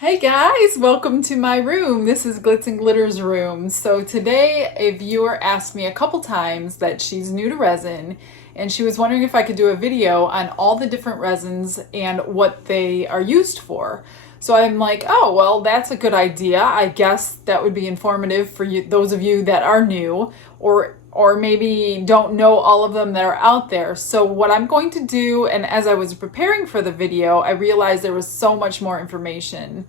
Hey guys, welcome to my room. This is Glitz and Glitter's room. So today a viewer asked me a couple times that she's new to resin and she was wondering if I could do a video on all the different resins and what they are used for. So I'm like, oh, well, that's a good idea. I guess that would be informative for you, those of you that are new or maybe don't know all of them that are out there. So what I'm going to do, and as I was preparing for the video, I realized there was so much more information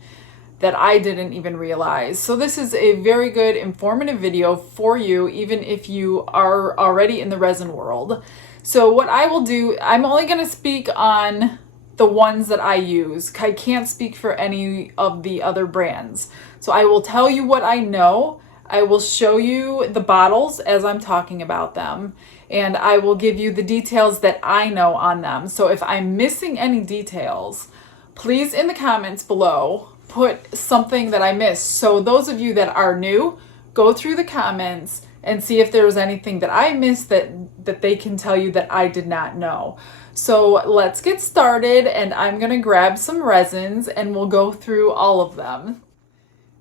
that I didn't even realize. So this is a very good informative video for you, even if you are already in the resin world. So what I will do, I'm only going to speak on the ones that I use. I can't speak for any of the other brands. So I will tell you what I know. I will show you the bottles as I'm talking about them, and I will give you the details that I know on them. So if I'm missing any details, please in the comments below put something that I missed. So those of you that are new, go through the comments and see if there's anything that I missed that they can tell you that I did not know. So let's get started, and I'm gonna grab some resins and we'll go through all of them.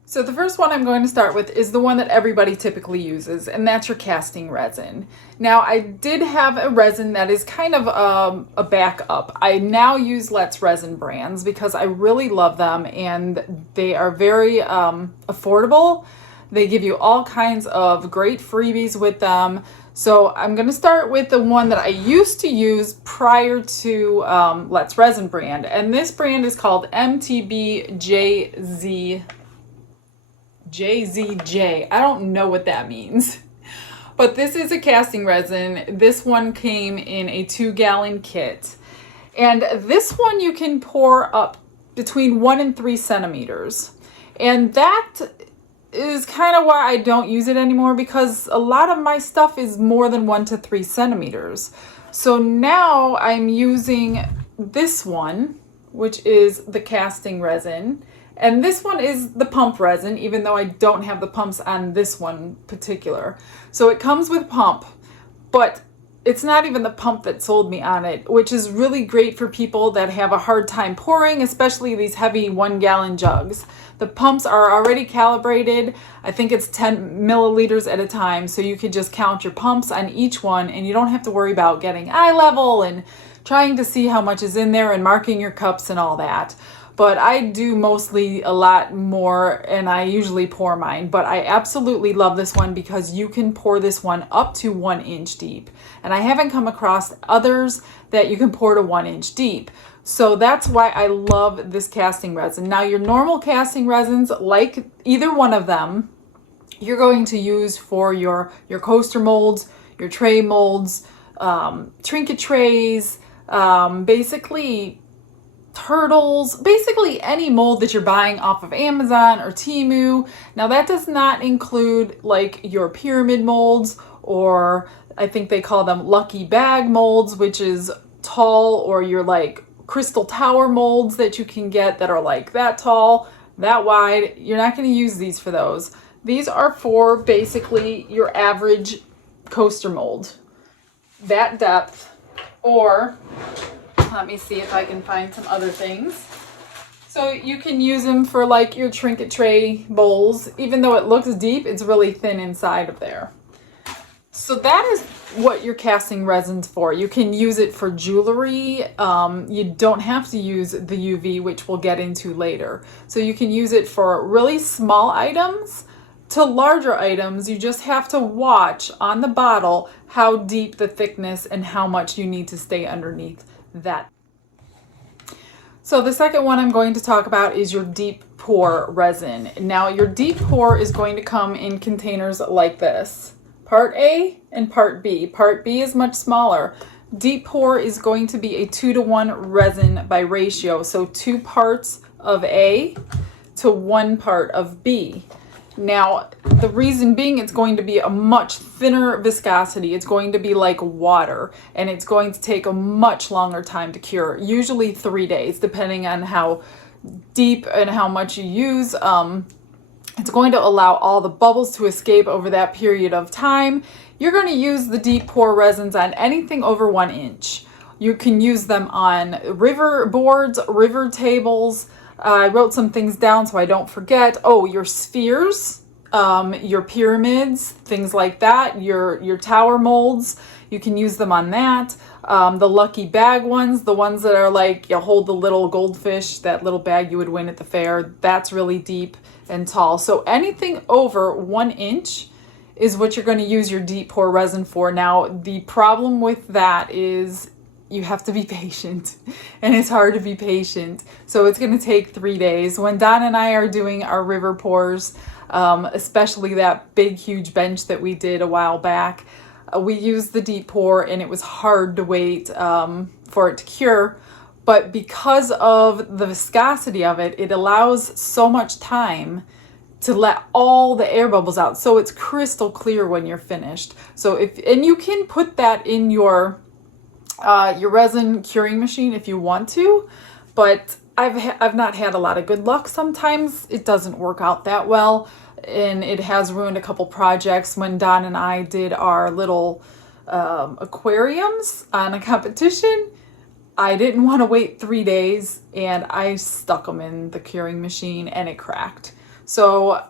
So the first one I'm going to start with is the one that everybody typically uses, and that's your casting resin. Now, I did have a resin that is kind of a backup. I now use Let's Resin brands because I really love them and they are very affordable. They give you all kinds of great freebies with them. So I'm going to start with the one that I used to use prior to Let's Resin brand, and this brand is called MTBJZ. JZJ. I don't know what that means. But this is a casting resin. This one came in a 2-gallon kit. And this one you can pour up between 1 and 3 centimeters. And that is kind of why I don't use it anymore, because a lot of my stuff is more than 1 to 3 centimeters. So now I'm using this one, which is the casting resin. And this one is the pump resin, even though I don't have the pumps on this one particular. So it comes with pump, but it's not even the pump that sold me on it, which is really great for people that have a hard time pouring, especially these heavy 1-gallon jugs. The pumps are already calibrated. I think it's 10 milliliters at a time, so you could just count your pumps on each one and you don't have to worry about getting eye level and trying to see how much is in there and marking your cups and all that. But I do mostly a lot more, and I usually pour mine. But I absolutely love this one because you can pour this one up to 1 inch deep. And I haven't come across others that you can pour to 1 inch deep. So that's why I love this casting resin. Now your normal casting resins, like either one of them, you're going to use for your coaster molds, your tray molds, trinket trays, basically turtles, basically any mold that you're buying off of Amazon or Temu. Now that does not include like your pyramid molds, or I think they call them lucky bag molds, which is tall, or your like crystal tower molds that you can get that are like that tall, that wide. You're not going to use these for those. These are for basically your average coaster mold, that depth, or let me see if I can find some other things. So you can use them for like your trinket tray bowls. Even though it looks deep, it's really thin inside of there. So that is what your casting resin's for. You can use it for jewelry. You don't have to use the UV, which we'll get into later. So you can use it for really small items to larger items. You just have to watch on the bottle how deep the thickness and how much you need to stay underneath that. So the second one I'm going to talk about is your deep pour resin. Now your deep pour is going to come in containers like this. Part A and Part B. Part B is much smaller. Deep pour is going to be a 2-to-1 resin by ratio. So 2 parts of A to 1 part of B. Now, the reason being, it's going to be a much thinner viscosity. It's going to be like water, and it's going to take a much longer time to cure, usually 3 days, depending on how deep and how much you use. It's going to allow all the bubbles to escape over that period of time. You're going to use the deep pour resins on anything over 1 inch. You can use them on river boards, river tables, I wrote some things down so I don't forget. Oh, your spheres, your pyramids, things like that, your tower molds, you can use them on that. The lucky bag ones, the ones that are like you hold the little goldfish, that little bag you would win at the fair, that's really deep and tall. So anything over 1 inch is what you're going to use your deep pour resin for. Now, the problem with that is you have to be patient, and it's hard to be patient. So it's going to take 3 days. When Don and I are doing our river pours, especially that big, huge bench that we did a while back, we used the deep pour, and it was hard to wait for it to cure. But because of the viscosity of it, it allows so much time to let all the air bubbles out, so it's crystal clear when you're finished. So and you can put that in your resin curing machine if you want to, but I've not had a lot of good luck. Sometimes it doesn't work out that well, and it has ruined a couple projects. When Don and I did our little aquariums on a competition, I didn't want to wait 3 days, and I stuck them in the curing machine and it cracked. So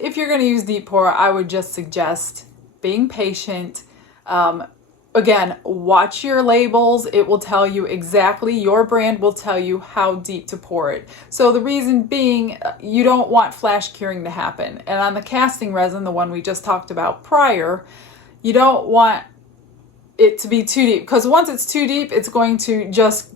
if you're going to use deep pour, I would just suggest being patient. Again, watch your labels. It will tell you exactly, your brand will tell you how deep to pour it. So the reason being, you don't want flash curing to happen. And on the casting resin, the one we just talked about prior, you don't want it to be too deep, because once it's too deep, it's going to just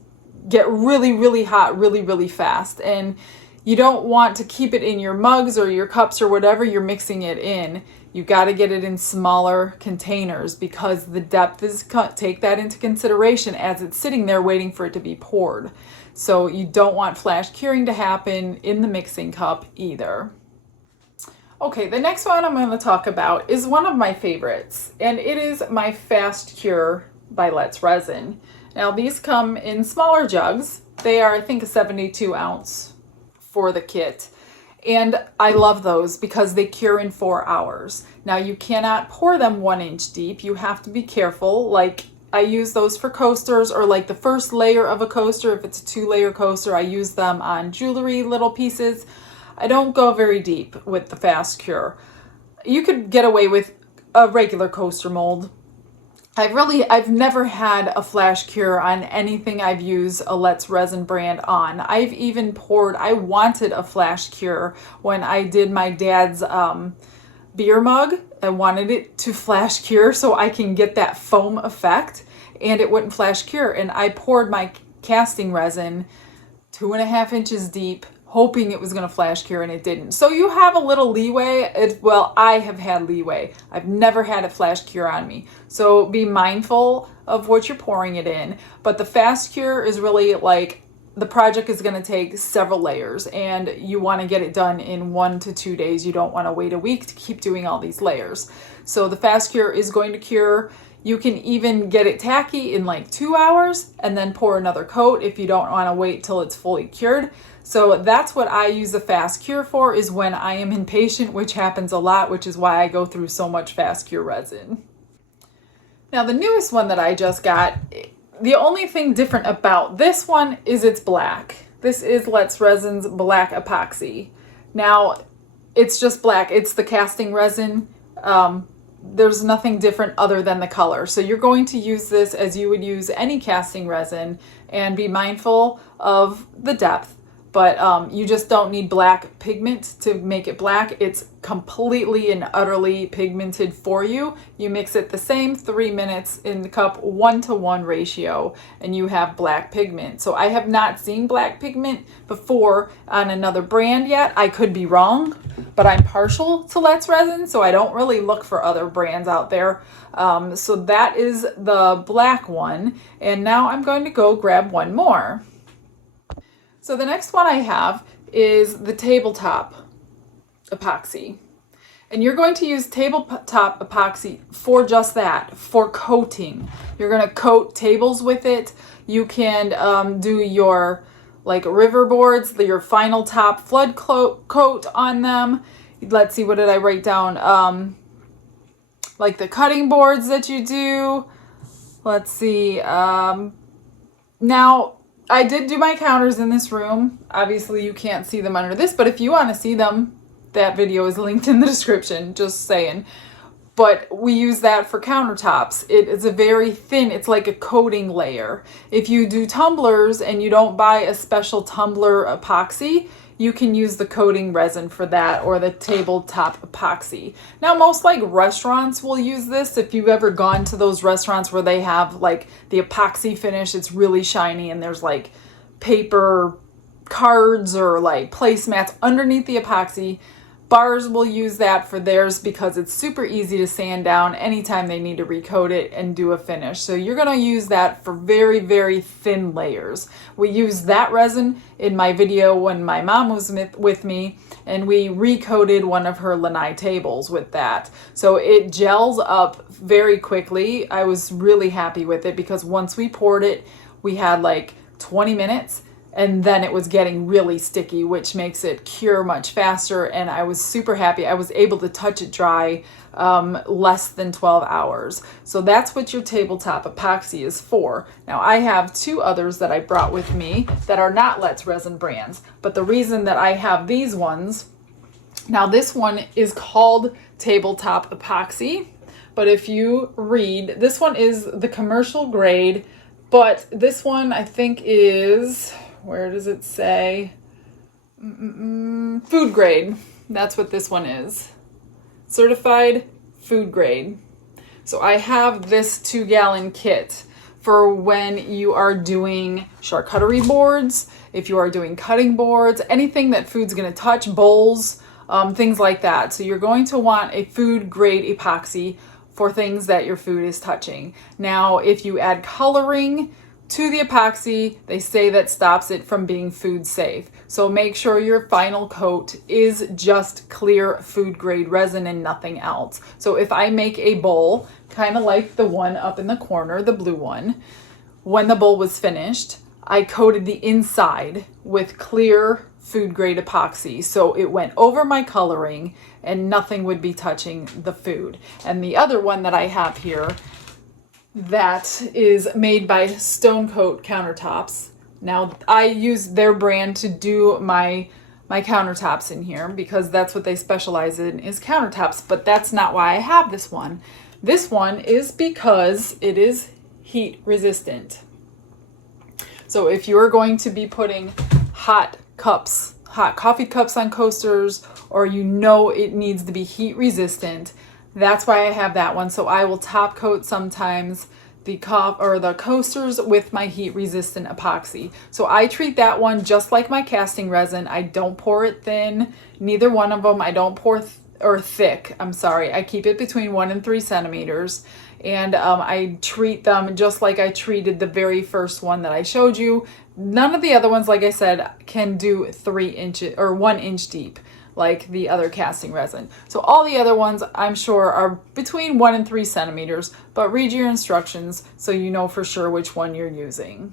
get really, really hot really, really fast. And you don't want to keep it in your mugs or your cups or whatever you're mixing it in. You got to get it in smaller containers, because the depth is cut. Take that into consideration as it's sitting there waiting for it to be poured. So you don't want flash curing to happen in the mixing cup either. Okay, the next one I'm going to talk about is one of my favorites, and it is my Fast Cure by Let's Resin. Now these come in smaller jugs. They are, I think, a 72 ounce for the kit. And I love those because they cure in 4 hours. Now you cannot pour them 1 inch deep. You have to be careful. Like, I use those for coasters, or like the first layer of a coaster. If it's a 2-layer coaster, I use them on jewelry little pieces. I don't go very deep with the Fast Cure. You could get away with a regular coaster mold. I've never had a flash cure on anything I've used a Let's Resin brand on. I've even poured, I wanted a flash cure when I did my dad's beer mug. I wanted it to flash cure so I can get that foam effect, and it wouldn't flash cure. And I poured my casting resin 2.5 inches deep, hoping it was going to flash cure, and it didn't. So you have a little leeway. Well, I have had leeway. I've never had it flash cure on me. So be mindful of what you're pouring it in. But the Fast Cure is really like, the project is going to take several layers, and you want to get it done in 1 to 2 days. You don't want to wait a week to keep doing all these layers. So the Fast Cure is going to cure. You can even get it tacky in like 2 hours and then pour another coat if you don't want to wait till it's fully cured. So that's what I use the Fast Cure for, is when I am impatient, which happens a lot, which is why I go through so much Fast Cure resin. Now the newest one that I just got, the only thing different about this one is it's black. This is Let's Resin's Black Epoxy. Now it's just black. It's the casting resin. There's nothing different other than the color. So you're going to use this as you would use any casting resin, and be mindful of the depth. But you just don't need black pigment to make it black. It's completely and utterly pigmented for you. You mix it the same 3 minutes in the cup, 1-to-1 ratio, and you have black pigment. So I have not seen black pigment before on another brand yet. I could be wrong, but I'm partial to Let's Resin, so I don't really look for other brands out there. So that is the black one. And now I'm going to go grab one more. So the next one I have is the Tabletop Epoxy. And you're going to use Tabletop Epoxy for just that, for coating. You're going to coat tables with it. You can do your like river boards, your final top flood coat on them. Let's see, what did I write down? Like the cutting boards that you do. Let's see. Now, I did do my counters in this room. Obviously you can't see them under this, but if you want to see them, that video is linked in the description, just saying. But we use that for countertops. It is a very thin, it's like a coating layer. If you do tumblers and you don't buy a special tumbler epoxy, you can use the coating resin for that, or the tabletop epoxy. Now, most like restaurants will use this. If you've ever gone to those restaurants where they have like the epoxy finish, it's really shiny and there's like paper cards or like placemats underneath the epoxy. Bars will use that for theirs because it's super easy to sand down anytime they need to recoat it and do a finish. So you're going to use that for very, very thin layers. We used that resin in my video when my mom was with me, and we recoated one of her lanai tables with that. So it gels up very quickly. I was really happy with it because once we poured it, we had like 20 minutes. And then it was getting really sticky, which makes it cure much faster. And I was super happy. I was able to touch it dry less than 12 hours. So that's what your tabletop epoxy is for. Now I have two others that I brought with me that are not Let's Resin brands. But the reason that I have these ones, now this one is called Tabletop Epoxy. But if you read, this one is the commercial grade. But this one I think is... where does it say? Food grade. That's what this one is. Certified food grade. So I have this 2-gallon kit for when you are doing charcuterie boards, if you are doing cutting boards, anything that food's going to touch, bowls, things like that. So you're going to want a food grade epoxy for things that your food is touching. Now, if you add coloring to the epoxy, they say that stops it from being food safe. So make sure your final coat is just clear food grade resin and nothing else. So if I make a bowl, kind of like the one up in the corner, the blue one, when the bowl was finished, I coated the inside with clear food grade epoxy. So it went over my coloring and nothing would be touching the food. And the other one that I have here, that is made by Stone Coat Countertops. Now I use their brand to do my countertops in here because that's what they specialize in, is countertops, but that's not why I have this one. This one is because it is heat resistant. So if you're going to be putting hot coffee cups on coasters, or you know it needs to be heat resistant, that's why I have that one. So I will top coat sometimes the coasters with my heat resistant epoxy. So I treat that one just like my casting resin. I don't pour it thin, neither one of them. I don't pour thick. I'm sorry. I keep it between 1 and 3 centimeters. And I treat them just like I treated the very first one that I showed you. None of the other ones, like I said, can do 3 inches or 1 inch deep like the other casting resin. So all the other ones I'm sure are between 1 and 3 centimeters, but read your instructions so you know for sure which one you're using.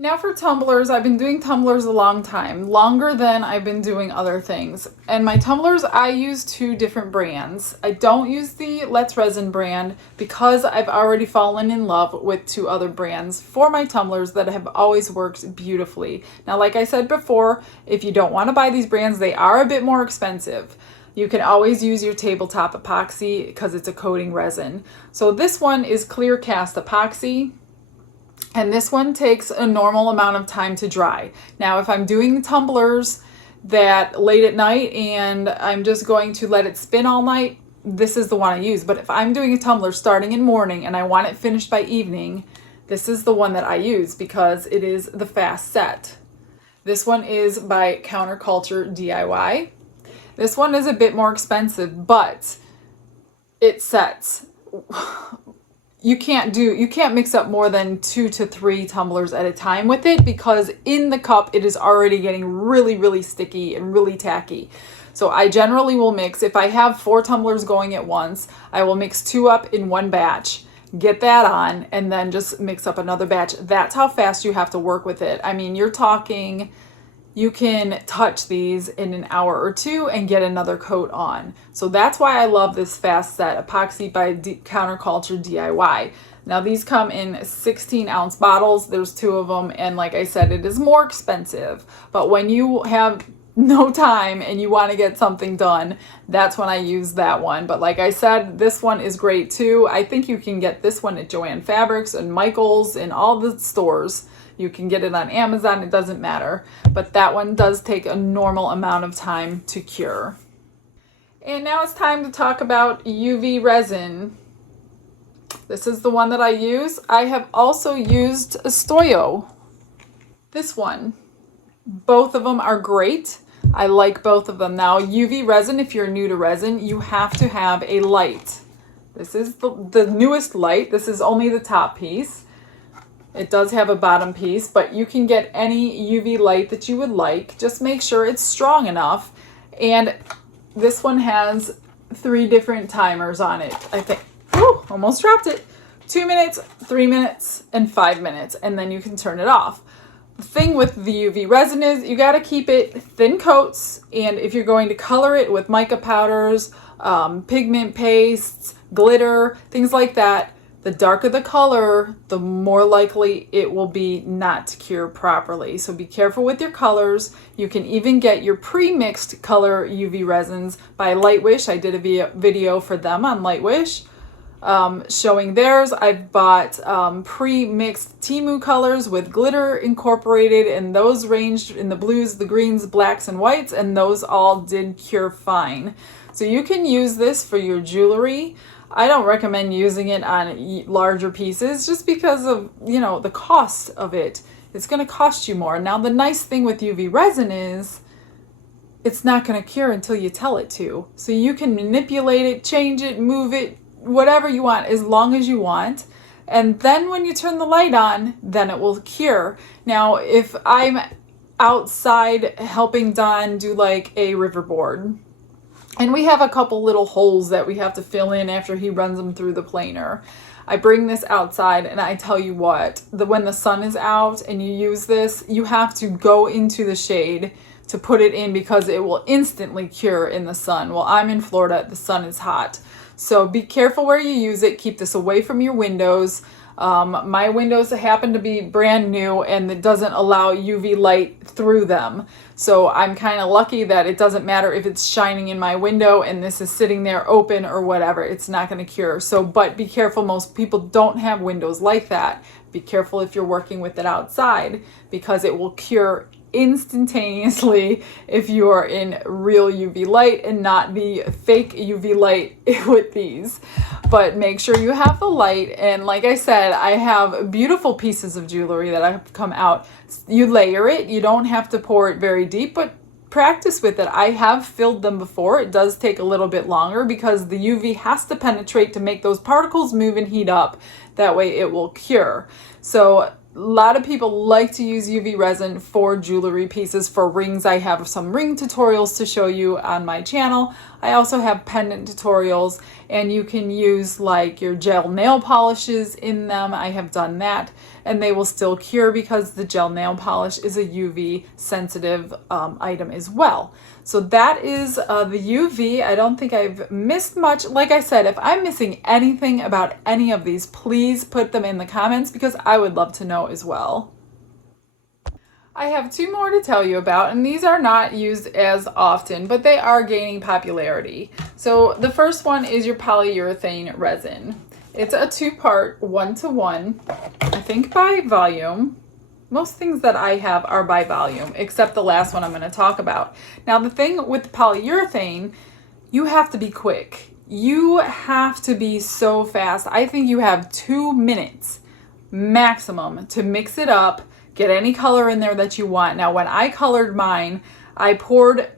Now for tumblers, I've been doing tumblers a long time, longer than I've been doing other things. And my tumblers, I use 2 different brands. I don't use the Let's Resin brand because I've already fallen in love with 2 other brands for my tumblers that have always worked beautifully. Now, like I said before, if you don't want to buy these brands, they are a bit more expensive. You can always use your tabletop epoxy because it's a coating resin. So this one is clear cast epoxy. And this one takes a normal amount of time to dry. Now, if I'm doing tumblers that late at night and I'm just going to let it spin all night, this is the one I use. But if I'm doing a tumbler starting in morning and I want it finished by evening, this is the one that I use because it is the fast set. This one is by Counterculture DIY. This one is a bit more expensive, but it sets. You can't mix up more than 2 to 3 tumblers at a time with it because in the cup it is already getting really, really sticky and really tacky. So I generally will mix, if I have 4 tumblers going at once, I will mix 2 up in one batch, get that on, and then just mix up another batch. That's how fast you have to work with it. I mean, you're talking, you can touch these in an hour or 2 and get another coat on. So that's why I love this fast set epoxy by Counterculture DIY. Now these come in 16-ounce bottles. There's 2 of them, and like I said, it is more expensive. But when you have no time and you want to get something done, that's when I use that one. But like I said, this one is great too. I think you can get this one at Joann Fabrics and Michael's and all the stores. You can get it on Amazon, it doesn't matter. But that one does take a normal amount of time to cure. And now it's time to talk about UV resin. This is the one that I use. I have also used a Stoyo. This one. Both of them are great. I like both of them. Now, UV resin, if you're new to resin, you have to have a light. This is the newest light. This is only the top piece. It does have a bottom piece, but you can get any UV light that you would like. Just make sure it's strong enough. And this one has 3 different timers on it, I think. Ooh, almost dropped it. 2 minutes, 3 minutes, and 5 minutes, and then you can turn it off. The thing with the UV resin is you got to keep it thin coats, and if you're going to color it with mica powders, pigment pastes, glitter, things like that, the darker the color, the more likely it will be not to cure properly. So be careful with your colors. You can even get your pre-mixed color UV resins by Lightwish. I did a video for them on Lightwish. Showing theirs. I've bought pre-mixed Temu colors with glitter incorporated, and those ranged in the blues, the greens, blacks, and whites, and those all did cure fine. So you can use this for your jewelry. I don't recommend using it on larger pieces just because of, you know, the cost of it. It's going to cost you more. Now the nice thing with UV resin is it's not going to cure until you tell it to. So you can manipulate it, change it, move it, whatever you want, as long as you want. And then when you turn the light on, then it will cure. Now, if I'm outside helping Don do like a riverboard, and we have a couple little holes that we have to fill in after he runs them through the planer, I bring this outside, and I tell you what, when the sun is out and you use this, you have to go into the shade to put it in because it will instantly cure in the sun. Well, I'm in Florida, the sun is hot. So be careful where you use it. Keep this away from your windows. My windows happen to be brand new and it doesn't allow UV light through them. So I'm kind of lucky that it doesn't matter if it's shining in my window and this is sitting there open or whatever. It's not going to cure. So, but be careful. Most people don't have windows like that. Be careful if you're working with it outside because it will cure instantaneously if you are in real UV light and not the fake UV light with these. But make sure you have the light, and like I said, I have beautiful pieces of jewelry that have come out. You layer it, you don't have to pour it very deep, but practice with it. I have filled them before. It does take a little bit longer because the UV has to penetrate to make those particles move and heat up. That way it will cure. So a lot of people like to use UV resin for jewelry pieces. For rings, I have some ring tutorials to show you on my channel. I also have pendant tutorials, and you can use like your gel nail polishes in them. I have done that, and they will still cure because the gel nail polish is a UV sensitive item as well. So that is the UV. I don't think I've missed much. Like I said, if I'm missing anything about any of these, please put them in the comments because I would love to know as well. I have 2 more to tell you about, and these are not used as often, but they are gaining popularity. So the first one is your polyurethane resin. It's a 2-part, 1-to-1, I think by volume. Most things that I have are by volume, except the last one I'm going to talk about. Now, the thing with polyurethane, you have to be quick. You have to be so fast. I think you have 2 minutes maximum to mix it up, get any color in there that you want. Now, when I colored mine, I poured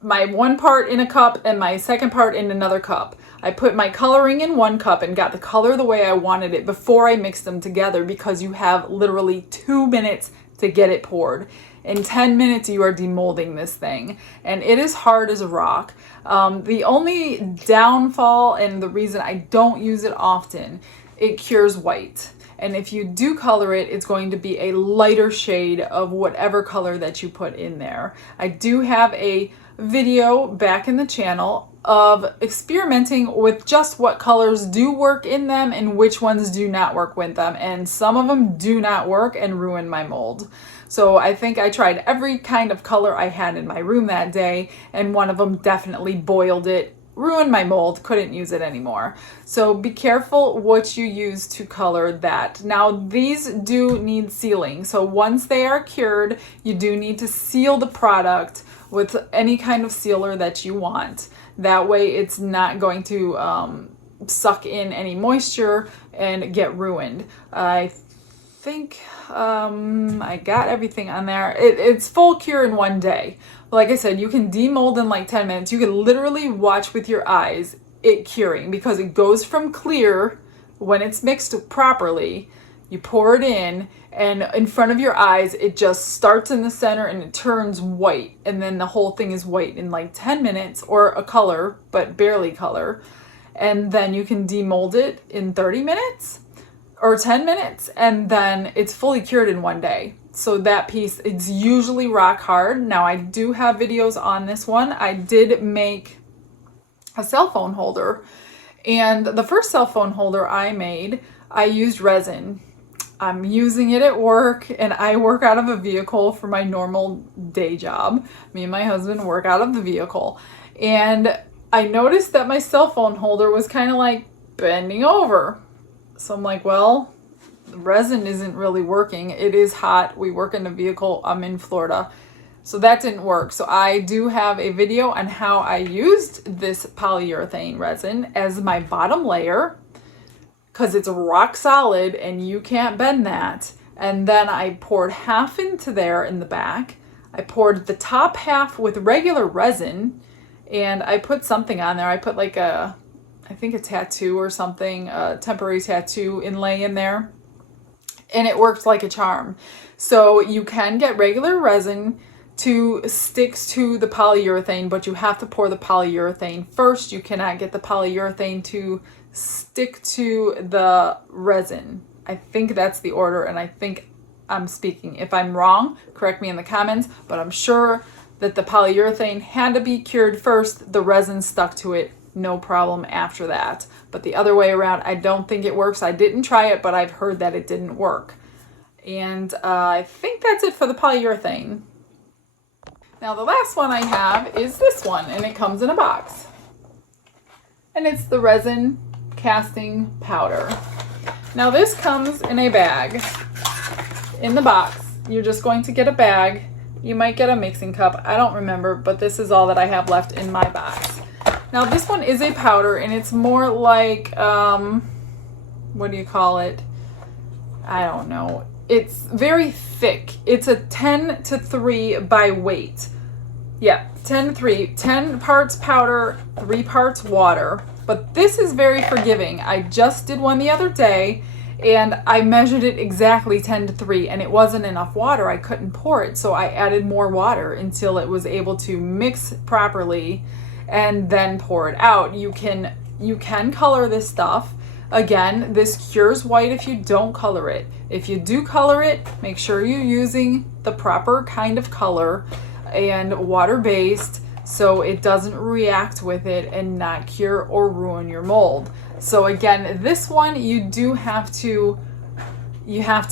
my 1 part in a cup and my 2nd part in another cup. I put my coloring in 1 cup and got the color the way I wanted it before I mixed them together because you have literally 2 minutes to get it poured. In 10 minutes, you are demolding this thing, and it is hard as a rock. The only downfall and the reason I don't use it often, it cures white. And if you do color it, it's going to be a lighter shade of whatever color that you put in there. I do have a video back in the channel of experimenting with just what colors do work in them and which ones do not work with them. And some of them do not work and ruin my mold. So I think I tried every kind of color I had in my room that day, and one of them definitely boiled it, ruined my mold, couldn't use it anymore. So be careful what you use to color that. Now these do need sealing. So once they are cured, you do need to seal the product with any kind of sealer that you want. That way it's not going to suck in any moisture and get ruined. I think I got everything on there. It's full cure in 1 day. Like I said, you can demold in like 10 minutes. You can literally watch with your eyes it curing, because it goes from clear when it's mixed properly. You pour it in, and in front of your eyes it just starts in the center and it turns white, and then the whole thing is white in like 10 minutes, or a color but barely color. And then you can demold it in 30 minutes or 10 minutes, and then it's fully cured in 1 day. So that piece, it's usually rock hard. Now I do have videos on this one. I did make a cell phone holder, and the first cell phone holder I made, I used resin. I'm using it at work, and I work out of a vehicle for my normal day job. Me and my husband work out of the vehicle. And I noticed that my cell phone holder was kind of like bending over. So I'm like, well, the resin isn't really working. It is hot. We work in a vehicle. I'm in Florida. So that didn't work. So I do have a video on how I used this polyurethane resin as my bottom layer, because it's rock solid and you can't bend that. And then I poured half into there in the back. I poured the top half with regular resin, and I put something on there. I put like I think a tattoo or something, a temporary tattoo inlay in there, and it worked like a charm. So you can get regular resin to stick to the polyurethane, but you have to pour the polyurethane first. You cannot get the polyurethane to stick to the resin. I think that's the order, and I think I'm speaking. If I'm wrong, correct me in the comments, but I'm sure that the polyurethane had to be cured first, the resin stuck to it, no problem after that. But the other way around, I don't think it works. I didn't try it, but I've heard that it didn't work. And I think that's it for the polyurethane. Now the last one I have is this one, and it comes in a box. And it's the resin casting powder. Now this comes in a bag. In the box, you're just going to get a bag. You might get a mixing cup. I don't remember, but this is all that I have left in my box. Now this one is a powder, and it's more like, what do you call it? I don't know. It's very thick. It's a 10-3 by weight. Yeah, 10-3. 10 parts powder, 3 parts water. But this is very forgiving. I just did one the other day, and I measured it exactly 10-3, and it wasn't enough water. I couldn't pour it, so I added more water until it was able to mix properly, and then pour it out. You can color this stuff. Again, this cures white if you don't color it. If you do color it, make sure you're using the proper kind of color and water-based, so it doesn't react with it and not cure or ruin your mold. So again, this one you have to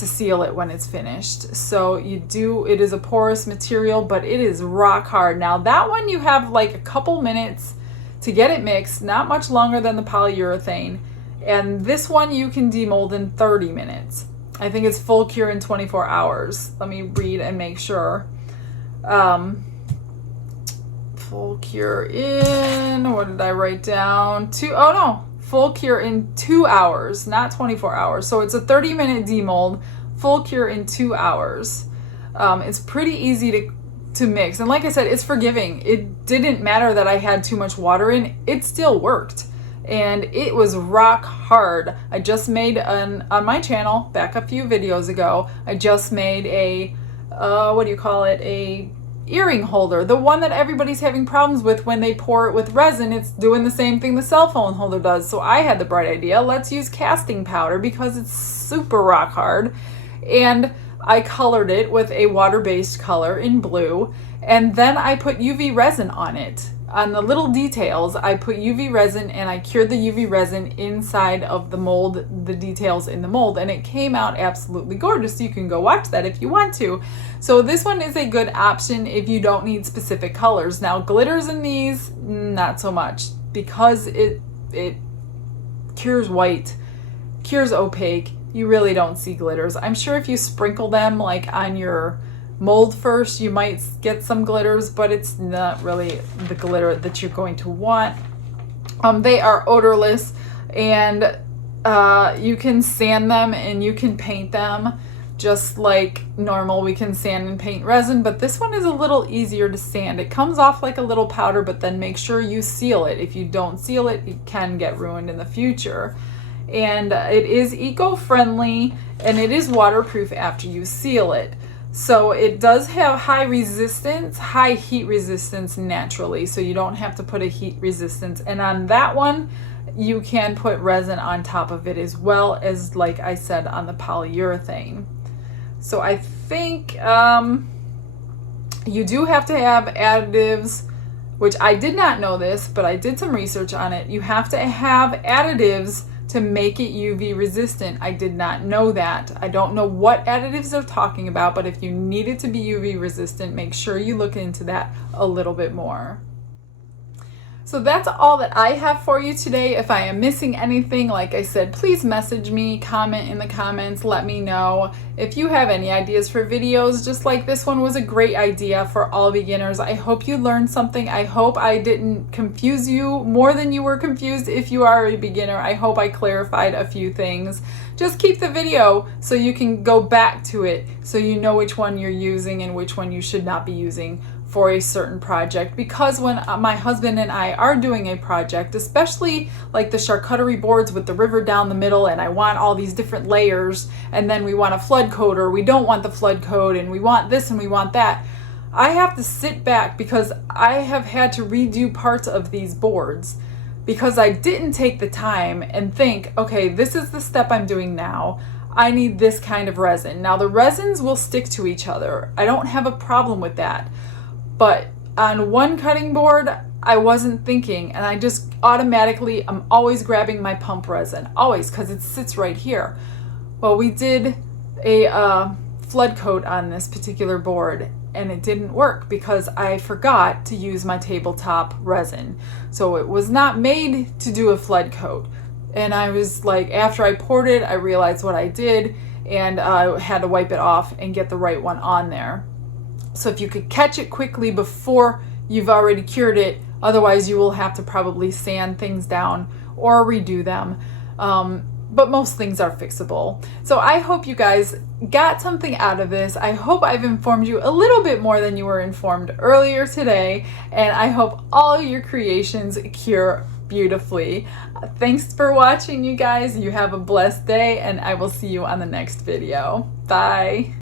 seal it when it's finished. So it is a porous material, but it is rock hard. Now that one you have like a couple minutes to get it mixed, not much longer than the polyurethane. And this one you can demold in 30 minutes. I think it's full cure in 24 hours. Let me read and make sure. Full cure in, what did I write down? Full cure in 2 hours, not 24 hours. So it's a 30-minute demold, full cure in 2 hours. It's pretty easy to mix. And like I said, it's forgiving. It didn't matter that I had too much water in, it still worked. And it was rock hard. I just made on my channel, back a few videos ago, I just made a, what do you call it? earring holder, the one that everybody's having problems with when they pour it with resin. It's doing the same thing the cell phone holder does. So I had the bright idea, let's use casting powder because it's super rock hard. And I colored it with a water-based color in blue, and then I put UV resin on it. On the little details, I put UV resin and I cured the UV resin inside of the mold, the details in the mold, and it came out absolutely gorgeous. You can go watch that if you want to. So this one is a good option if you don't need specific colors. Now glitters in these, not so much, because it cures white, cures opaque. You really don't see glitters. I'm sure if you sprinkle them like on your mold first, you might get some glitters, but it's not really the glitter that you're going to want. They are odorless, and you can sand them and you can paint them just like normal. We can sand and paint resin, but this one is a little easier to sand. It comes off like a little powder, but then make sure you seal it. If you don't seal it, it can get ruined in the future. And it is eco-friendly and it is waterproof after you seal it. So it does have high resistance, high heat resistance naturally, so you don't have to put a heat resistance. And on that one, you can put resin on top of it as well as, like I said, on the polyurethane. So I think you do have to have additives, which I did not know this, but I did some research on it. You have to have additives to make it UV resistant. I did not know that. I don't know what additives they're talking about, but if you need it to be UV resistant, make sure you look into that a little bit more. So that's all that I have for you today. If I am missing anything, like I said, please message me, comment in the comments, let me know. If you have any ideas for videos, just like this one was a great idea for all beginners. I hope you learned something. I hope I didn't confuse you more than you were confused if you are a beginner. I hope I clarified a few things. Just keep the video so you can go back to it so you know which one you're using and which one you should not be using for a certain project. Because when my husband and I are doing a project, especially like the charcuterie boards with the river down the middle, and I want all these different layers, and then we want a flood coat or we don't want the flood coat, and we want this and we want that, I have to sit back because I have had to redo parts of these boards because I didn't take the time and think, okay, this is the step I'm doing now. I need this kind of resin. Now the resins will stick to each other. I don't have a problem with that. But on one cutting board, I wasn't thinking, and I just automatically, I'm always grabbing my pump resin, always, because it sits right here. Well, we did a flood coat on this particular board, and it didn't work because I forgot to use my tabletop resin. So it was not made to do a flood coat. And I was like, after I poured it, I realized what I did, and I had to wipe it off and get the right one on there. So if you could catch it quickly before you've already cured it, otherwise you will have to probably sand things down or redo them. But most things are fixable. So I hope you guys got something out of this. I hope I've informed you a little bit more than you were informed earlier today. And I hope all your creations cure beautifully. Thanks for watching, you guys. You have a blessed day, and I will see you on the next video. Bye.